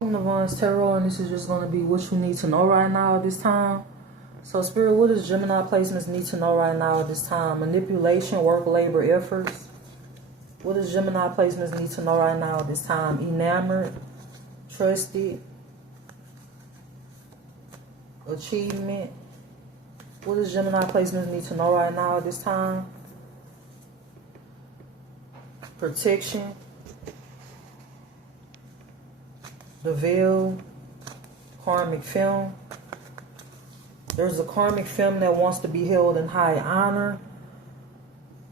Navon's Tarot, and this is just going to be what you need to know right now at this time. So, Spirit, what does Gemini placements need to know right now at this time? Manipulation, work, labor, efforts. What does Gemini placements need to know right now at this time? Enamored, trusted, achievement. What does Gemini placements need to know right now at this time? Protection, the veil, karmic film. There's a karmic film that wants to be held in high honor.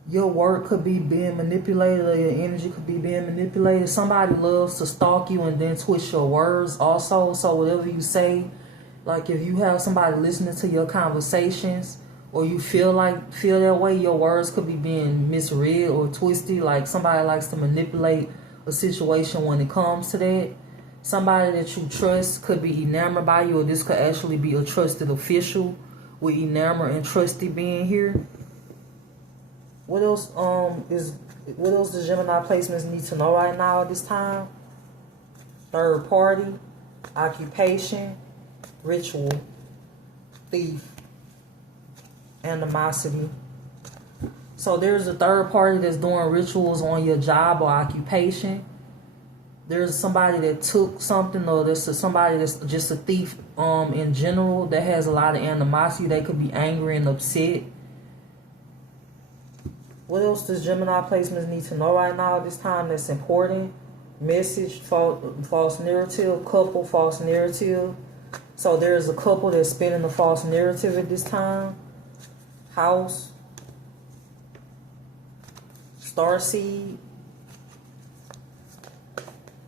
Your work could be being manipulated, or your energy could be being manipulated. Somebody loves to stalk you and then twist your words also. So whatever you say, like if you have somebody listening to your conversations, or you feel that way, your words could be being misread or twisted. Like somebody likes to manipulate a situation when it comes to that. Somebody that you trust could be enamored by you, or this could actually be a trusted official with enamored and trusted being here. What else does Gemini placements need to know right now at this time? Third party, occupation, ritual, thief, animosity. So there's a third party that's doing rituals on your job or occupation. There's somebody that took something, or there's somebody that's just a thief in general that has a lot of animosity. They could be angry and upset. What else does Gemini placements need to know right now at this time that's important? Message, false narrative, couple, false narrative. So there's a couple that's spinning a false narrative at this time. House, starseed.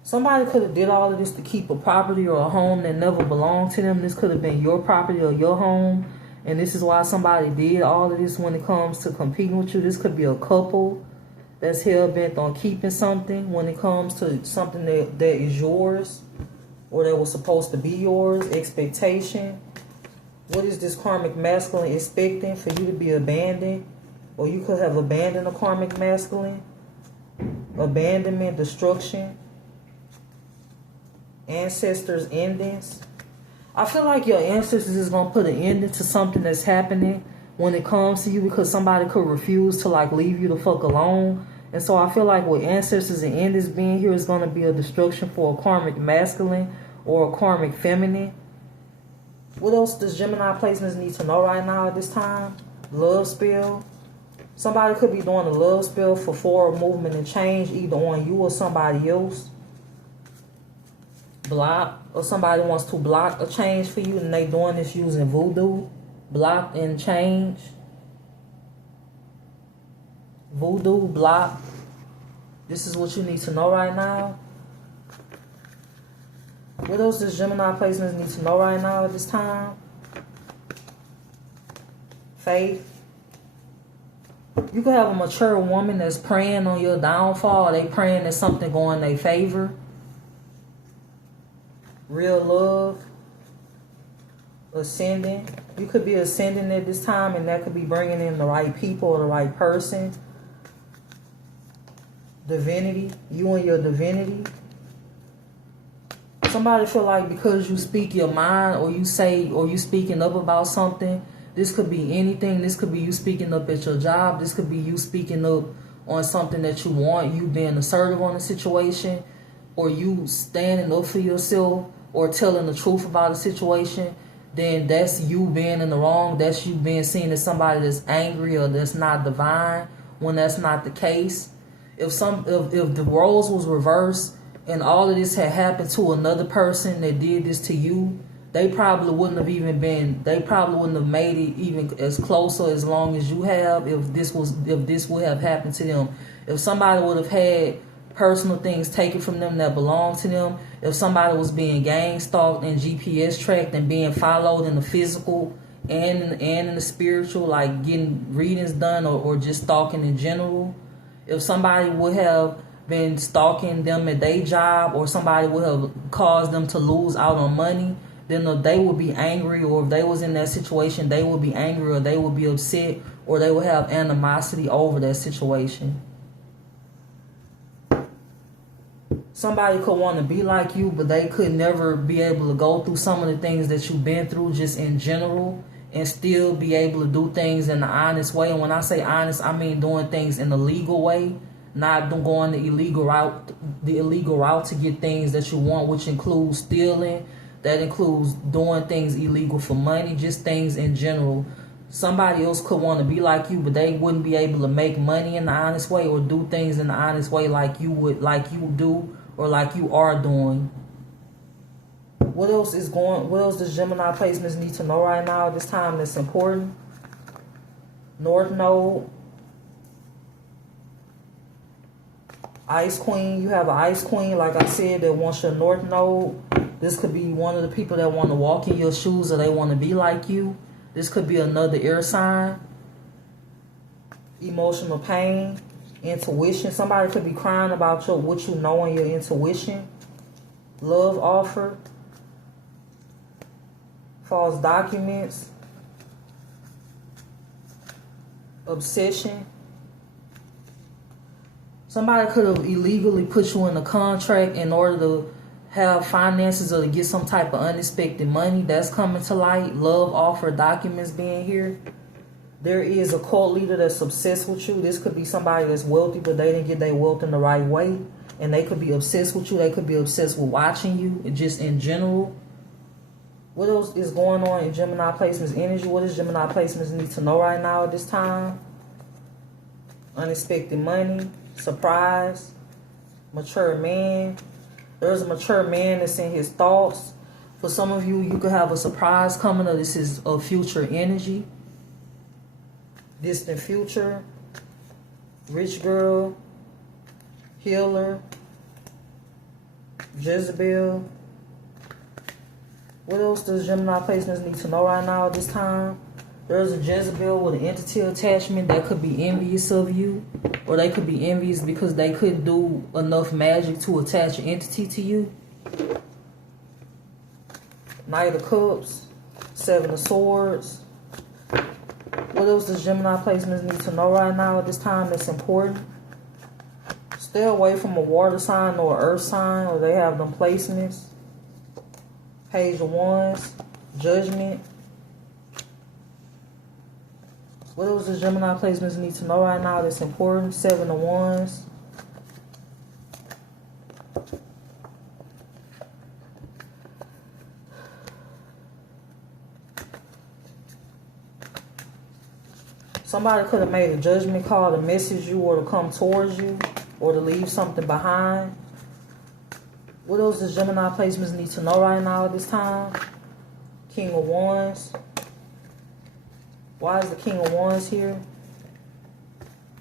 Somebody could have did all of this to keep a property or a home that never belonged to them. This could have been your property or your home. And this is why somebody did all of this when it comes to competing with you. This could be a couple that's hell-bent on keeping something when it comes to something that is yours, or that was supposed to be yours. Expectation. What is this karmic masculine expecting? For you to be abandoned. Or you could have abandoned a karmic masculine. Abandonment, destruction. Ancestors' endings. I feel like your ancestors is going to put an ending to something that's happening when it comes to you, because somebody could refuse to leave you the fuck alone. And so I feel like with ancestors and endings being here is going to be a destruction for a karmic masculine or a karmic feminine. What else does Gemini placements need to know right now at this time? Love spell. Somebody could be doing a love spell for forward movement and change, either on you or somebody else. Block, or somebody wants to block a change for you, and they doing this using voodoo. Block and change. Voodoo, block. This is what you need to know right now. What else does Gemini placements need to know right now at this time? Faith. You could have a mature woman that's praying on your downfall. They praying that something go in their favor. Real love. Ascending. You could be ascending at this time, and that could be bringing in the right people or the right person. Divinity. You and your divinity. Somebody feel like because you speak your mind, or you say, or you speaking up about something, this could be anything. This could be you speaking up at your job. This could be you speaking up on something that you want. You being assertive on a situation, or you standing up for yourself, or telling the truth about a situation. Then that's you being in the wrong. That's you being seen as somebody that's angry or that's not divine, when that's not the case. If the roles was reversed and all of this had happened to another person that did this to you, they probably wouldn't have made it even as close or as long as you have if this would have happened to them. If somebody would have had personal things taken from them that belong to them, if somebody was being gang stalked and GPS tracked and being followed in the physical and in the spiritual, like getting readings done, or just stalking in general, if somebody would have been stalking them at their job, or somebody would have caused them to lose out on money, then they would be angry, or if they was in that situation, they would be angry, or they would be upset, or they would have animosity over that situation. Somebody could want to be like you, but they could never be able to go through some of the things that you've been through just in general and still be able to do things in an honest way. And when I say honest, I mean doing things in a legal way, not going the illegal route to get things that you want, which includes stealing, that includes doing things illegal for money, just things in general. Somebody else could want to be like you, but they wouldn't be able to make money in the honest way or do things in the honest way like you would, like you do, or like you are doing. What else does Gemini placements need to know right now at this time that's important? North Node. Ice Queen. You have an Ice Queen, like I said, that wants your North Node. This could be one of the people that want to walk in your shoes or they want to be like you. This could be another air sign. Emotional pain. Intuition. Somebody could be crying about what you know in your intuition. Love offer. False documents. Obsession. Somebody could have illegally put you in a contract in order to have finances or to get some type of unexpected money. That's coming to light. Love offer documents being here. There is a cult leader that's obsessed with you. This could be somebody that's wealthy, but they didn't get their wealth in the right way. And they could be obsessed with you. They could be obsessed with watching you, just in general. What else is going on in Gemini placements energy? What does Gemini placements need to know right now at this time? Unexpected money. Surprise. Mature man. There's a mature man that's in his thoughts. For some of you, you could have a surprise coming, or this is a future energy. Distant future. Rich girl. Healer. Jezebel. What else does Gemini placements need to know right now at this time? There's a Jezebel with an entity attachment that could be envious of you. Or they could be envious because they couldn't do enough magic to attach an entity to you. Knight of Cups. Seven of Swords. What else does Gemini placements need to know right now at this time that's important? Stay away from a water sign or an earth sign, or they have them placements. Page of Wands. Judgment. What else does Gemini placements need to know right now that's important? Seven of Wands. Somebody could have made a judgment call to message you or to come towards you or to leave something behind. What else does Gemini placements need to know right now at this time? King of Wands. Why is the King of Wands here?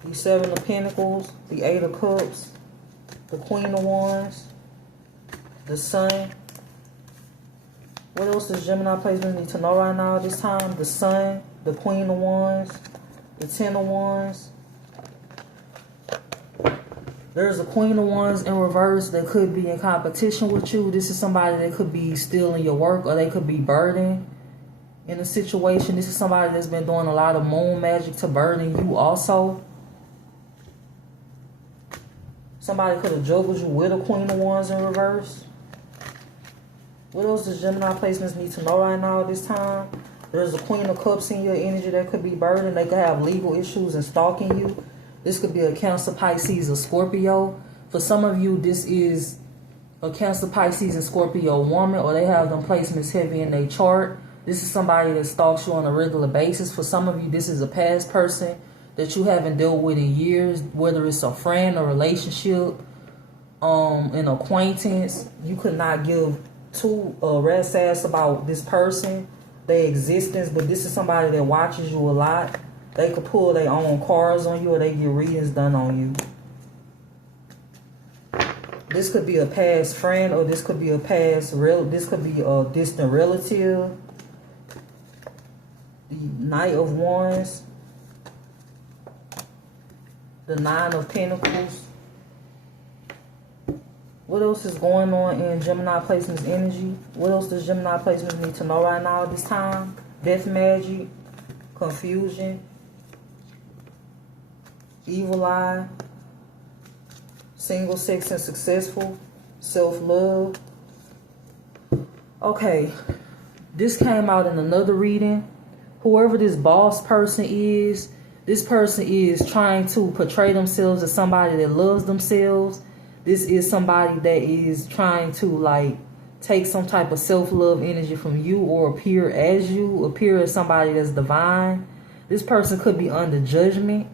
The Seven of Pentacles, the Eight of Cups, the Queen of Wands, the Sun. What else does Gemini placements need to know right now at this time? The Sun, the Queen of Wands, the Ten of Wands. There's a Queen of Wands in reverse that could be in competition with you. This is somebody that could be stealing your work, or they could be burdened in a situation. This is somebody that's been doing a lot of moon magic to burden you also. Somebody could have juggled you with a Queen of Wands in reverse. What else does Gemini placements need to know right now at this time? There's a Queen of Cups in your energy that could be burdened. They could have legal issues and stalking you. This could be a Cancer, Pisces, or Scorpio. For some of you, this is a Cancer, Pisces, and Scorpio woman, or they have them placements heavy in their chart. This is somebody that stalks you on a regular basis. For some of you, this is a past person that you haven't dealt with in years, whether it's a friend, a relationship, an acquaintance. You could not give two rat's ass about this person, their existence, but this is somebody that watches you a lot. They could pull their own cards on you, or they get readings done on you. This could be a past friend, or this could be a this could be a distant relative. The Knight of Wands. The Nine of Pentacles. What else is going on in Gemini placements energy? What else does Gemini placements need to know right now at this time? Death magic. Confusion. Evil eye. Single, sex, and successful. self-love. Okay, this came out in another reading. Whoever this boss person is, this person is trying to portray themselves as somebody that loves themselves. This is somebody that is trying to like take some type of self-love energy from you, or appear as you, appear as somebody that's divine. This person could be under judgment.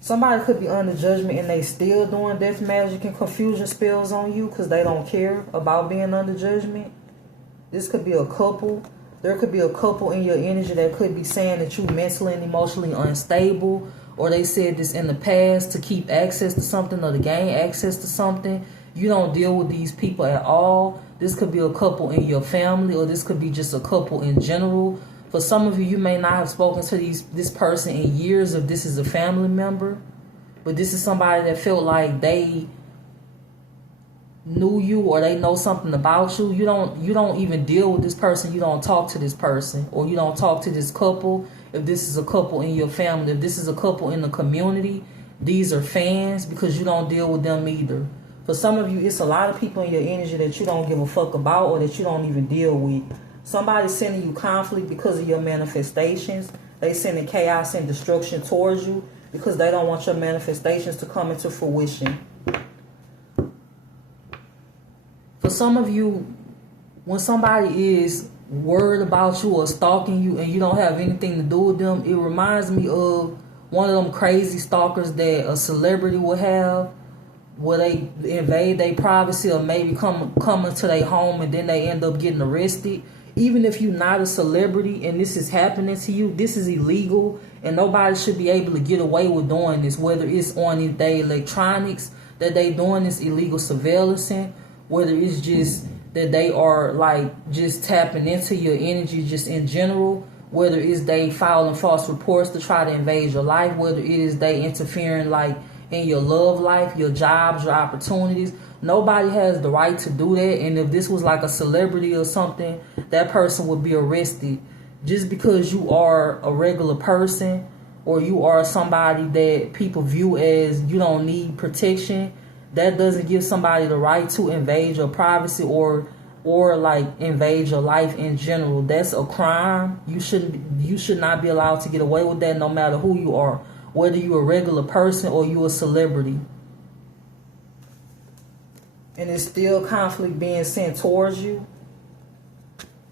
Somebody could be under judgment and they still doing death magic and confusion spells on you because they don't care about being under judgment. This could be a couple. There could be a couple in your energy that could be saying that you're mentally and emotionally unstable, or they said this in the past to keep access to something or to gain access to something. You don't deal with these people at all. This could be a couple in your family, or this could be just a couple in general. For some of you, you may not have spoken to this person in years if this is a family member. But this is somebody that felt like they knew you, or they know something about you. You don't even deal with this person. You don't talk to this person, or you don't talk to this couple. If this is a couple in your family, if this is a couple in the community, these are fans because you don't deal with them either. For some of you, it's a lot of people in your energy that you don't give a fuck about, or that you don't even deal with. Somebody's sending you conflict because of your manifestations. They sending chaos and destruction towards you because they don't want your manifestations to come into fruition. For some of you, when somebody is worried about you or stalking you and you don't have anything to do with them, it reminds me of one of them crazy stalkers that a celebrity would have, where they invade their privacy or maybe come into their home and then they end up getting arrested. Even if you're not a celebrity and this is happening to you, this is illegal and nobody should be able to get away with doing this, whether it's on their electronics that they doing this illegal surveillance in, whether it's just that they are like just tapping into your energy just in general, whether it's they filing false reports to try to invade your life, whether it is they interfering like in your love life, your jobs, your opportunities. Nobody has the right to do that. And if this was like a celebrity or something, that person would be arrested. Just because you are a regular person, or you are somebody that people view as you don't need protection, that doesn't give somebody the right to invade your privacy or like invade your life in general. That's a crime. You should not be allowed to get away with that, no matter who you are, whether you're a regular person or you're a celebrity. And it's still conflict being sent towards you.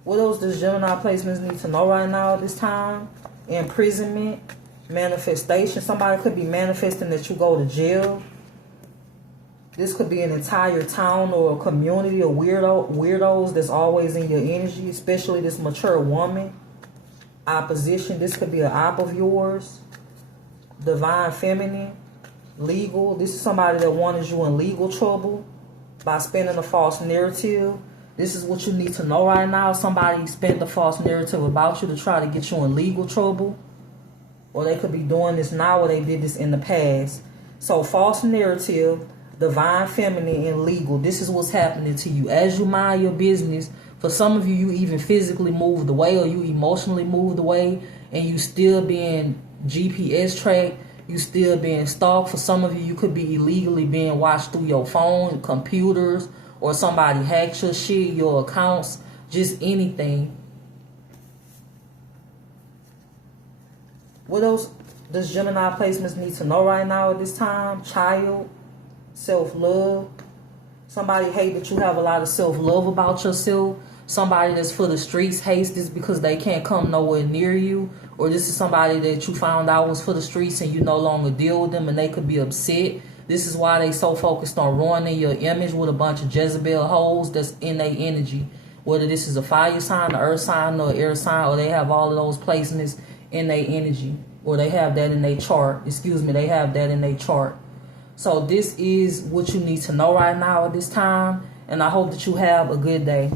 What else does Gemini placements need to know right now at this time? Imprisonment, manifestation. Somebody could be manifesting that you go to jail. This could be an entire town or a community of weirdos that's always in your energy, especially this mature woman. Opposition. This could be an op of yours. Divine feminine. Legal. This is somebody that wanted you in legal trouble by spinning a false narrative. This is what you need to know right now. Somebody spent a false narrative about you to try to get you in legal trouble. Or they could be doing this now, or they did this in the past. So false narrative, divine feminine, and legal. This is what's happening to you. As you mind your business, for some of you, you even physically moved away, or you emotionally moved away, and you still being GPS tracked. You still being stalked. For some of you, you could be illegally being watched through your phone, computers, or somebody hacked your shit, your accounts, just anything. What else does Gemini placements need to know right now at this time? Child, self-love. Somebody hate that you have a lot of self-love about yourself. Somebody that's for the streets hates this because they can't come nowhere near you. Or this is somebody that you found out was for the streets and you no longer deal with them and they could be upset. This is why they so focused on ruining your image with a bunch of Jezebel hoes that's in their energy. Whether this is a fire sign, an earth sign, or air sign, or they have all of those placements in their energy. Or they have that in their chart. They have that in their chart. So this is what you need to know right now at this time. And I hope that you have a good day.